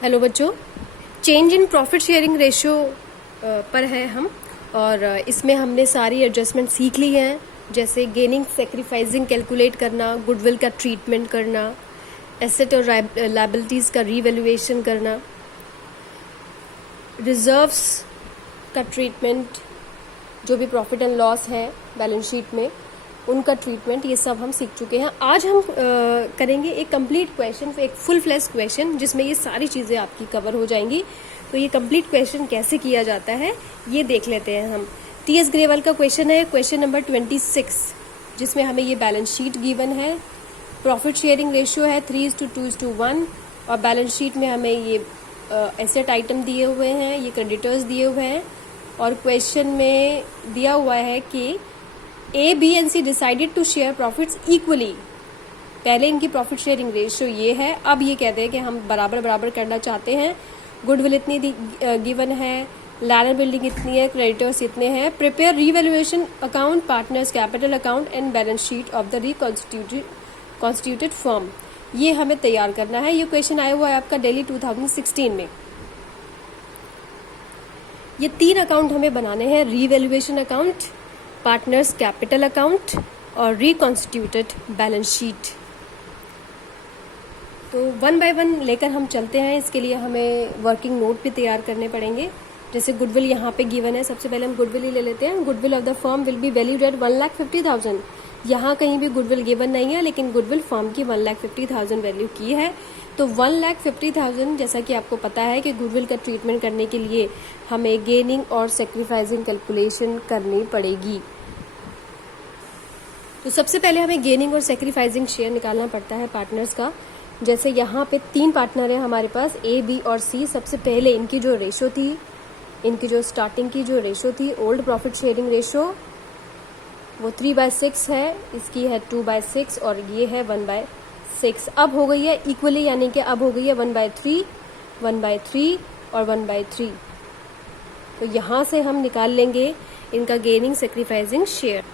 Hello बच्चों, change in profit sharing ratio पर है हम। और इसमें हमने सारी एडजस्टमेंट सीख ली हैं, जैसे गेनिंग सेक्रीफाइसिंग कैलकुलेट करना, गुडविल का ट्रीटमेंट करना, एसेट और लायबिलिटीज़ का रीवैल्यूएशन करना, रिजर्व्स का ट्रीटमेंट, जो भी प्रॉफिट एंड लॉस है बैलेंस शीट में उनका ट्रीटमेंट, ये सब हम सीख चुके हैं। आज हम करेंगे एक कंप्लीट क्वेश्चन, एक फुल फ्लैश क्वेश्चन जिसमें ये सारी चीज़ें आपकी कवर हो जाएंगी। तो ये कंप्लीट क्वेश्चन कैसे किया जाता है ये देख लेते हैं हम। टीएस ग्रेवाल का क्वेश्चन है, क्वेश्चन नंबर 26, जिसमें हमें ये बैलेंस शीट गिवन है, प्रॉफिट शेयरिंग रेशियो है 3:2:1 और बैलेंस शीट में हमें ये एसेट आइटम दिए हुए हैं, ये क्रेडिटर्स दिए हुए हैं और क्वेश्चन में दिया हुआ है कि A, B and C decided to share profits equally. पहले इनकी प्रॉफिट शेयरिंग रेशियो ये है, अब ये कहते हैं कि हम बराबर बराबर करना चाहते हैं। गुडविल इतनी गिवन है, लैंड बिल्डिंग इतनी है, क्रेडिटर्स इतने हैं। Prepare revaluation account, partners capital account and balance sheet of the reconstituted firm, ये हमें तैयार करना है। ये क्वेश्चन आया हुआ है आपका दिल्ली 2016 में। ये 3 अकाउंट हमें बनाने हैं, revaluation account, partners capital account और रिकॉन्स्टिट्यूटेड बैलेंस शीट। तो 1 बाय 1 लेकर हम चलते हैं। इसके लिए हमें वर्किंग नोट भी तैयार करने पड़ेंगे। जैसे गुडविल यहाँ पे गिवन है, सबसे पहले हम गुडविल ही ले लेते हैं। Goodwill of the firm will be valued at 1,50,000। यहाँ कहीं भी गुडविल गिवन नहीं है, लेकिन गुडविल फर्म की 1,50,000 वैल्यू की है। तो 1,50,000, जैसा कि आपको पता है कि गुडविल का ट्रीटमेंट करने के लिए हमें गेनिंग और सेक्रीफाइसिंग कैलकुलेशन करनी पड़ेगी। तो सबसे पहले हमें गेनिंग और सेक्रीफाइसिंग शेयर निकालना पड़ता है पार्टनर्स का। जैसे यहाँ पे 3 पार्टनर है हमारे पास, A, B और C। सबसे पहले इनकी जो रेशो थी, इनकी जो स्टार्टिंग की जो रेशो थी, ओल्ड प्रॉफिट शेयरिंग रेशो, वो 3/6 है, इसकी है 2/6 और ये है 1/6। अब हो गई है इक्वली, यानी कि अब हो गई है 1/3, 1/3 और 1/3। तो यहाँ से हम निकाल लेंगे इनका गेनिंग सेक्रीफाइसिंग शेयर।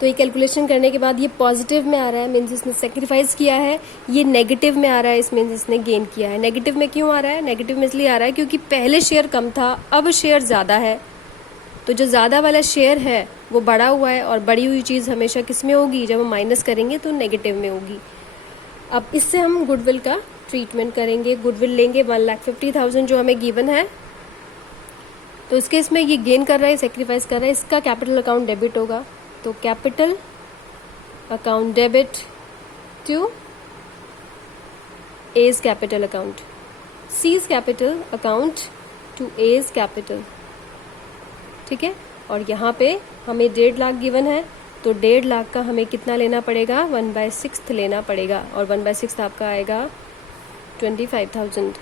तो ये कैलकुलेशन करने के बाद ये पॉजिटिव में आ रहा है, मीन्स इसने सेक्रीफाइस किया है। ये नेगेटिव में आ रहा है, इस मीन्स इसने गेन किया है। नेगेटिव में क्यों आ रहा है? नेगेटिव में इसलिए आ रहा है क्योंकि पहले शेयर कम था, अब शेयर ज़्यादा है। तो जो ज़्यादा वाला शेयर है वो बढ़ा हुआ है और बढ़ी हुई चीज़ हमेशा किस में होगी? जब हम माइनस करेंगे तो नेगेटिव में होगी। अब इससे हम गुडविल का ट्रीटमेंट करेंगे। गुडविल लेंगे 1,50,000 जो हमें गिवन है। तो इसके इसमें ये गेन कर रहा है, सेक्रीफाइस कर रहा है, इसका कैपिटल अकाउंट डेबिट होगा। तो capital account debit to A's capital account, C's capital account to A's capital, ठीक है। और यहाँ पे हमें 1.5 लाख गिवन है, तो 1.5 लाख का हमें कितना लेना पड़ेगा? 1/6 लेना पड़ेगा और 1/6 आपका आएगा 25,000।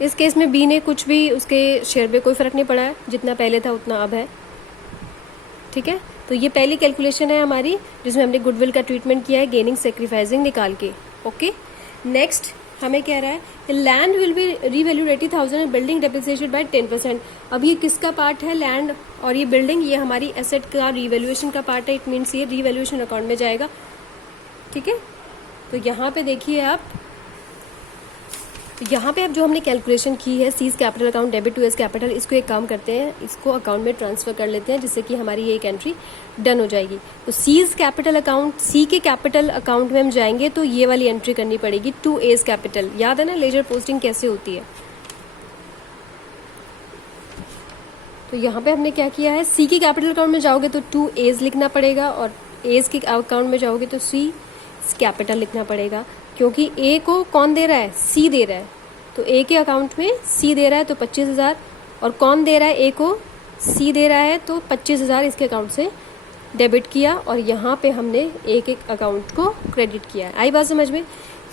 इस केस में बी ने कुछ भी उसके शेयर पे कोई फर्क नहीं पड़ा है, जितना पहले था उतना अब है, ठीक है। तो ये पहली कैलकुलेशन है हमारी, जिसमें हमने गुडविल का ट्रीटमेंट किया है गेनिंग सेक्रीफाइसिंग निकाल के। ओके, नेक्स्ट हमें कह रहा है land will be revalued 80,000 and building depreciated by 10%। अब ये किसका पार्ट है? लैंड और ये बिल्डिंग, ये हमारी एसेट का रीवैल्यूएशन का पार्ट है। इट मीन्स ये रीवैल्यूएशन अकाउंट में जाएगा, ठीक है। तो यहाँ पे देखिए आप, तो यहाँ पे अब जो हमने कैलकुलेशन की है, C's capital account debit to A's capital, इसको एक काम करते हैं, इसको अकाउंट में ट्रांसफर कर लेते हैं, जिससे कि हमारी ये एक एंट्री डन हो जाएगी। तो सीज कैपिटल अकाउंट, सी के कैपिटल अकाउंट में हम जाएंगे तो ये वाली एंट्री करनी पड़ेगी, टू एज कैपिटल। याद है ना लेजर पोस्टिंग कैसे होती है? तो यहाँ पे हमने क्या किया है, सी के कैपिटल अकाउंट में जाओगे तो 2 एज लिखना पड़ेगा और एज के अकाउंट में जाओगे तो सी कैपिटल लिखना पड़ेगा, क्योंकि ए को कौन दे रहा है? सी दे रहा है। तो ए के अकाउंट में सी दे रहा है तो 25,000, और कौन दे रहा है? ए को सी दे रहा है, तो 25,000 इसके अकाउंट से डेबिट किया और यहाँ पे हमने एक एक अकाउंट को क्रेडिट किया। आई बात समझ में?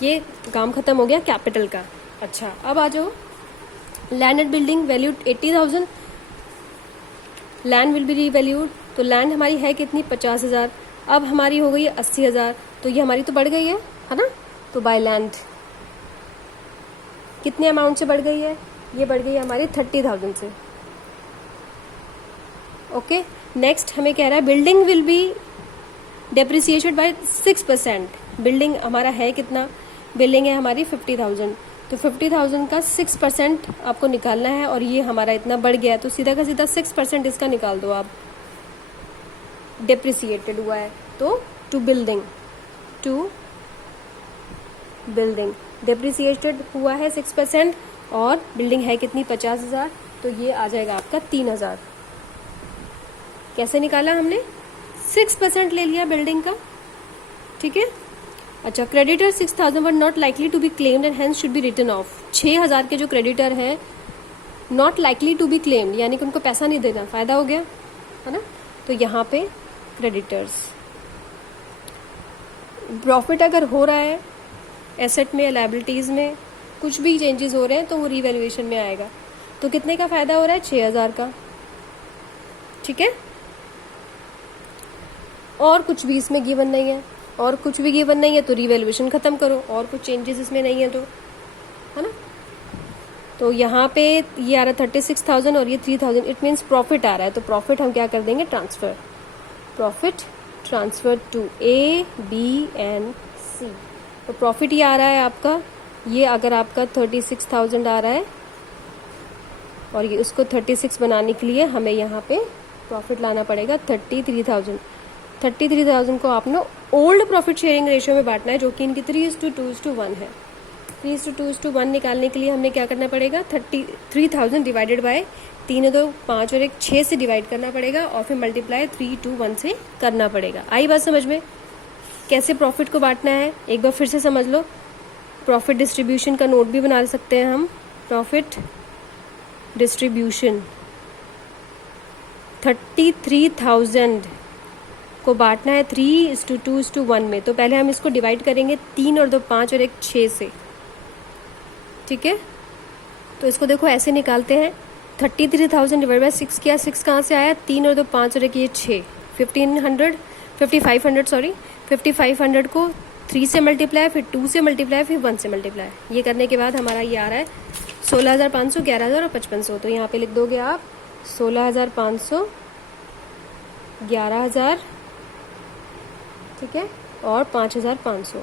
ये काम खत्म हो गया कैपिटल का। अच्छा, अब आ जाओ, land and building valued 80,000, land will be revalued. तो लैंड हमारी है कितनी? 50,000। अब हमारी हो गई है 80,000, तो ये हमारी तो बढ़ गई है ना। तो बाय लैंड कितने अमाउंट से बढ़ गई है? ये बढ़ गई है हमारी 30,000 से। ओके, नेक्स्ट हमें कह रहा है building will be depreciated by 6%। Building हमारा है कितना? बिलिंग है हमारी 50,000, तो 50,000 का 6% आपको निकालना है, और ये हमारा इतना बढ़ गया तो सीधा का सीधा 6% इसका निकाल दो आप। डेप्रिसिएटेड हुआ है तो टू बिल्डिंग डेप्रिसिएटेड हुआ है 6%, और बिल्डिंग है कितनी 50,000, तो ये आ जाएगा आपका 3,000। कैसे निकाला हमने? 6% ले लिया बिल्डिंग का, ठीक है। अच्छा, creditor 6,000 were not likely to be claimed and hence should be written off. 6,000 के जो क्रेडिटर हैं not likely to be claimed, यानी कि उनको पैसा नहीं देना, फायदा हो गया है ना। तो यहाँ पे क्रेडिटर्स, प्रॉफिट अगर हो रहा है एसेट में, लायबिलिटीज में कुछ भी चेंजेस हो रहे हैं तो वो रीवैल्यूएशन में आएगा। तो कितने का फायदा हो रहा है? 6,000 का, ठीक है। और कुछ भी इसमें गिवन नहीं है, और कुछ भी गिवन नहीं है तो रीवैल्यूएशन खत्म करो, और कुछ चेंजेस इसमें नहीं है तो, है ना। तो यहाँ पे ये आ रहा है 36,000 और ये 3,000, इट मीन्स प्रॉफिट आ रहा है। तो प्रॉफिट हम क्या कर देंगे? Transfer, profit transfer to A, B and C. तो प्रॉफिट ये आ रहा है आपका, ये अगर आपका 36,000 आ रहा है और ये उसको 36 बनाने के लिए हमें यहाँ पे प्रॉफिट लाना पड़ेगा 33,000। 33,000 को आपने ओल्ड प्रॉफिट शेयरिंग रेशियो में बांटना है, जो कि इनकी 3:2:1 है। 3:2:1 निकालने के लिए हमने क्या करना पड़ेगा? 33,000 डिवाइडेड बाय 3 2 5 और 1 6 से डिवाइड करना पड़ेगा, और फिर मल्टीप्लाई 3:2:1 से करना पड़ेगा। आई बात समझ में? कैसे प्रॉफिट को बांटना है एक बार फिर से समझ लो। प्रॉफिट डिस्ट्रीब्यूशन का नोट भी बना सकते हैं हम। प्रॉफिट डिस्ट्रीब्यूशन 33,000 को बांटना है 3:2:1 में। तो पहले हम इसको डिवाइड करेंगे 3 और 2 5 और 1 6 से, ठीक है। तो इसको देखो ऐसे निकालते हैं, 33,000 डिवाइड बाय 6 किया, 6 कहाँ से आया? 3 और 2 5 और 1 ये 6, 5,500 को 3 से मल्टीप्लाई, फिर 2 से मल्टीप्लाई, फिर 1 से मल्टीप्लाई। ये करने के बाद हमारा ये आ रहा है 16,500, 11,000 और 5500। तो यहाँ पे लिख दोगे आप 16,500, 11,000, ठीक है, और 5,500।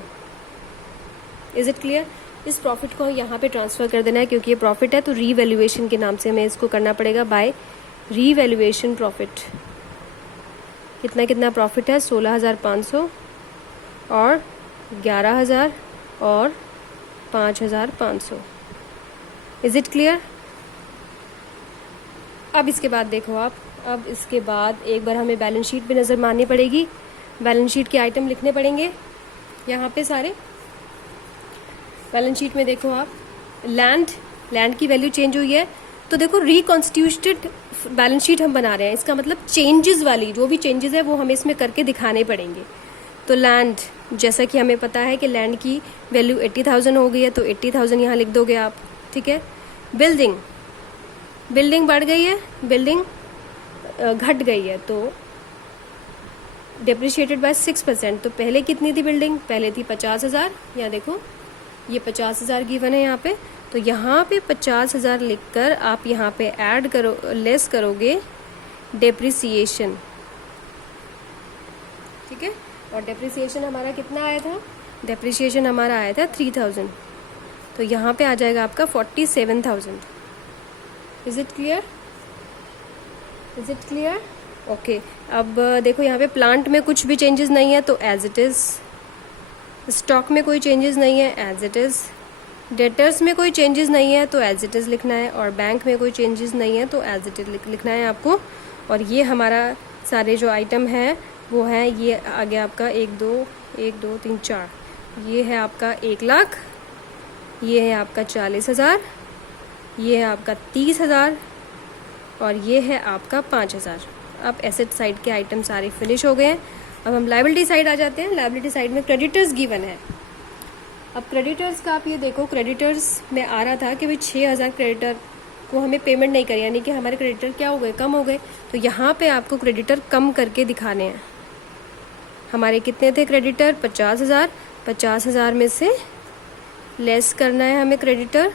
Is it clear? इस प्रॉफिट को यहाँ पे ट्रांसफर कर देना है, क्योंकि ये प्रॉफिट है तो रीवैल्यूएशन के नाम से हमें इसको करना पड़ेगा बाय रीवैल्यूएशन प्रॉफिट। कितना कितना प्रॉफिट है? 16,500 और 11,000 और 5,500। Is it clear? अब इसके बाद देखो आप, अब इसके बाद एक बार हमें बैलेंस शीट पे नज़र मारनी पड़ेगी। बैलेंस शीट के आइटम लिखने पड़ेंगे यहाँ पे सारे। बैलेंस शीट में देखो आप, लैंड की वैल्यू चेंज हुई है, तो देखो रिकॉन्स्टिट्यूटेड बैलेंस शीट हम बना रहे हैं, इसका मतलब चेंजेस वाली जो भी चेंजेस है वो हमें इसमें करके दिखाने पड़ेंगे। तो लैंड, जैसा कि हमें पता है कि लैंड की वैल्यू 80,000 हो गई है, तो 80,000 यहाँ लिख दोगे आप, ठीक है। बिल्डिंग बढ़ गई है, बिल्डिंग घट गई है, तो डेप्रिशिएटेड बाय 6%। तो पहले कितनी थी बिल्डिंग? पहले थी 50,000। यहाँ देखो ये 50,000 गिवन है यहाँ पे, तो यहाँ पे 50,000 लिखकर आप यहाँ पे ऐड करो, लेस करोगे डेप्रिसिएशन, ठीक है। और डेप्रिसिएशन हमारा कितना आया था? डेप्रिसिएशन हमारा आया था 3,000, तो यहाँ पे आ जाएगा आपका 47,000। Is it clear? Is it clear? Okay. अब देखो यहाँ पे प्लांट में कुछ भी चेंजेस नहीं है तो एज इट इज, स्टॉक में कोई चेंजेस नहीं है एज इट इज, डेटर्स में कोई चेंजेस नहीं है तो एज इट इज लिखना है, और बैंक में कोई चेंजेस नहीं है तो एज इट इज लिखना है आपको। और ये हमारा सारे जो आइटम है वो है, ये आ गया आपका 1 2 3 4, ये है आपका 1 लाख, ये है आपका 40,000, ये है आपका 30,000 और ये है आपका 5,000। अब एसेट साइड के आइटम सारे फिनिश हो गए हैं। अब हम लायबिलिटी साइड आ जाते हैं। लायबिलिटी साइड में क्रेडिटर्स गिवन है। अब क्रेडिटर्स का आप ये देखो, क्रेडिटर्स में आ रहा था कि भाई 6,000 क्रेडिटर को हमें पेमेंट नहीं करी, यानी कि हमारे क्रेडिटर क्या हो गए? कम हो गए। तो यहाँ पे आपको क्रेडिटर कम करके दिखाने हैं। हमारे कितने थे क्रेडिटर? 50,000। 50,000 में से लेस करना है हमें क्रेडिटर।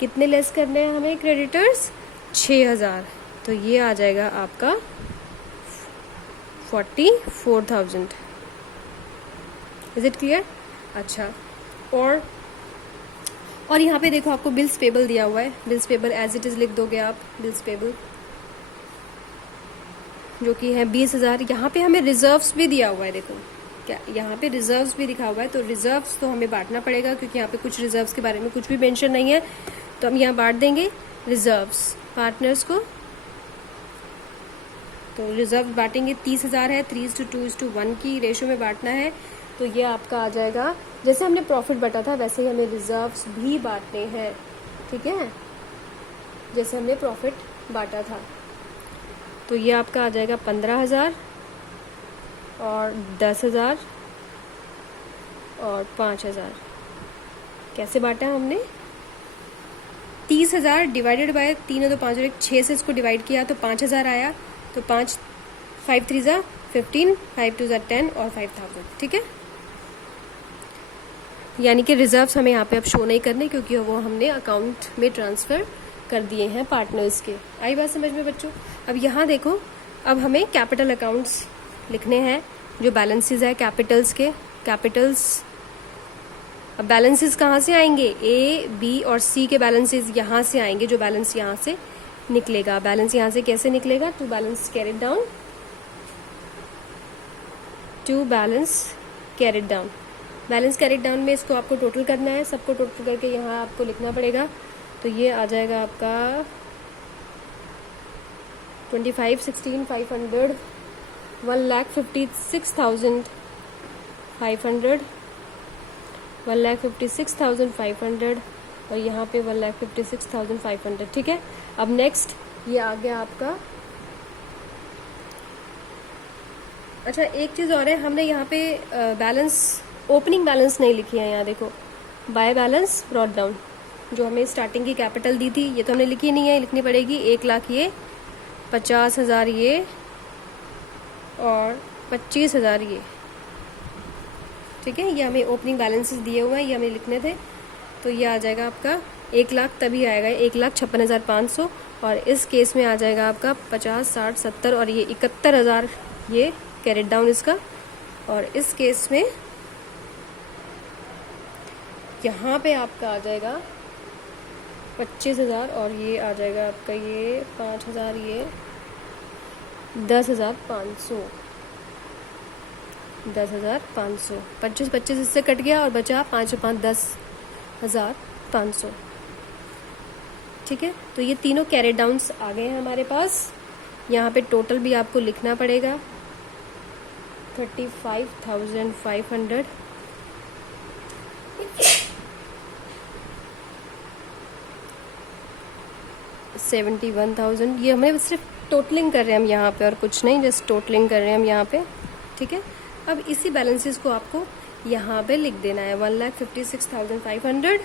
कितने लेस करने हैं हमें क्रेडिटर्स? 6,000। तो ये आ जाएगा आपका 44,000। Is it clear? अच्छा, और और यहाँ पे देखो आपको बिल्स पेबल दिया हुआ है, bills payable as it is लिख दोगे आप, बिल्स पेबल जो कि है 20,000। यहाँ पे हमें रिजर्व्स भी दिया हुआ है, देखो क्या यहाँ पे रिजर्व्स भी दिखा हुआ है, तो रिजर्व्स तो हमें बांटना पड़ेगा क्योंकि यहाँ पे कुछ रिजर्व्स के बारे में कुछ भी मेंशन नहीं है, तो हम यहाँ बांट देंगे रिजर्व्स पार्टनर्स को। तो रिजर्व बांटेंगे 30,000 है, 3:2:1 की रेशो में बांटना है, तो ये आपका आ जाएगा। जैसे हमने प्रॉफिट बांटा था वैसे ही हमें रिजर्व्स भी बांटने हैं, ठीक है, जैसे हमने प्रॉफिट बांटा था। तो ये आपका आ जाएगा 15,000 और 10,000 और 5,000। कैसे बांटा है हमने? 30,000 डिवाइडेड बाय 3 और 5 और 6 से इसको डिवाइड किया तो 5,000 आया, तो 5 5 3 15, 5 2 10 और 5,000, ठीक है। यानी कि रिजर्व्स हमें यहाँ पे अब शो नहीं करने क्योंकि वो हमने अकाउंट में ट्रांसफ़र कर दिए हैं पार्टनर्स के। आई बात समझ में बच्चों? अब यहाँ देखो, अब हमें कैपिटल अकाउंट्स लिखने हैं, जो बैलेंसेस है कैपिटल्स के, कैपिटल्स। अब बैलेंसेस कहाँ से आएंगे? ए, बी और सी के बैलेंसेस यहाँ से आएंगे, जो बैलेंस यहाँ से निकलेगा। बैलेंस यहाँ से कैसे निकलेगा? To balance carried down, to balance carried down. Balance carried down में इसको आपको टोटल करना है, सबको टोटल करके यहाँ आपको लिखना पड़ेगा। तो ये आ जाएगा आपका 25, 16, 500, 1,56,500, 1,56,500 और यहाँ पे 1,56,500, ठीक है। अब नेक्स्ट ये आ गया आपका। अच्छा एक चीज़ और है, हमने यहाँ पे बैलेंस, ओपनिंग बैलेंस नहीं लिखी है। यहाँ देखो, बाय बैलेंस ब्रॉट डाउन, जो हमें स्टार्टिंग की कैपिटल दी थी ये तो हमने लिखी नहीं है, लिखनी पड़ेगी। 1 लाख ये, 50,000 ये और 25,000 ये, ठीक है। ये हमें ओपनिंग बैलेंसेस दिए हुए हैं, ये हमें लिखने थे। तो ये आ जाएगा आपका 1 लाख, तभी आएगा 1,56,500 और इस केस में आ जाएगा आपका 50, 60, 70 और ये 71,000 ये कैरिड डाउन इसका। और इस केस में यहाँ पे आपका आ जाएगा 25,000 और ये आ जाएगा आपका ये 5,000 ये 10,500, 10,500। 25 इससे कट गया और बचा 5 5 10,500, ठीक है। तो ये तीनों कैरिड डाउन्स आ गए हैं हमारे पास। यहाँ पे टोटल भी आपको लिखना पड़ेगा 35,500, 71,000। ये हमें सिर्फ टोटलिंग कर रहे हैं हम यहाँ पे और कुछ नहीं, जस्ट टोटलिंग कर रहे हैं हम यहाँ पे, ठीक है। अब इसी बैलेंसेस को आपको यहाँ पे लिख देना है। 1,56,500,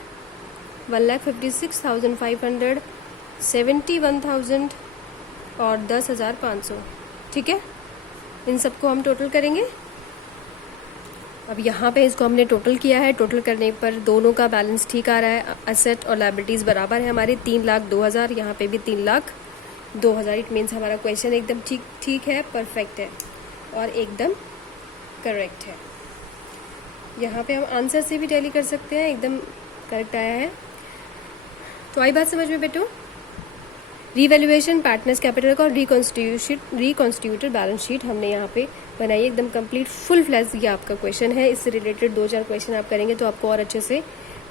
1,56,500, 71,000 और 10,500, ठीक है। इन सबको हम टोटल करेंगे। अब यहाँ पे इसको हमने टोटल किया है, टोटल करने पर दोनों का बैलेंस ठीक आ रहा है, एसेट और लायबिलिटीज़ बराबर है हमारे। 3,02,000, यहाँ पे भी 3,02,000। इट मीन्स हमारा क्वेश्चन एकदम ठीक है, परफेक्ट है और एकदम करेक्ट है। यहाँ पे हम आंसर से भी टैली कर सकते हैं, एकदम करेक्ट आया है। तो आई बात समझ में बेटो? रीवैल्यूएशन पार्टनर्स कैपिटल का और रिकॉन्स्टिट्यूटेड बैलेंस शीट हमने यहाँ पे बनाई, एकदम कंप्लीट फुल फ्लैश ये आपका क्वेश्चन है। इससे रिलेटेड 2-4 क्वेश्चन आप करेंगे तो आपको और अच्छे से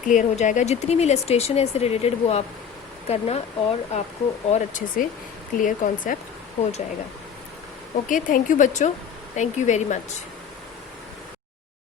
क्लियर हो जाएगा। जितनी भी इलस्ट्रेशन है इससे रिलेटेड वो आप करना और आपको और अच्छे से क्लियर कॉन्सेप्ट हो जाएगा। ओके, थैंक यू बच्चों, थैंक यू वेरी मच।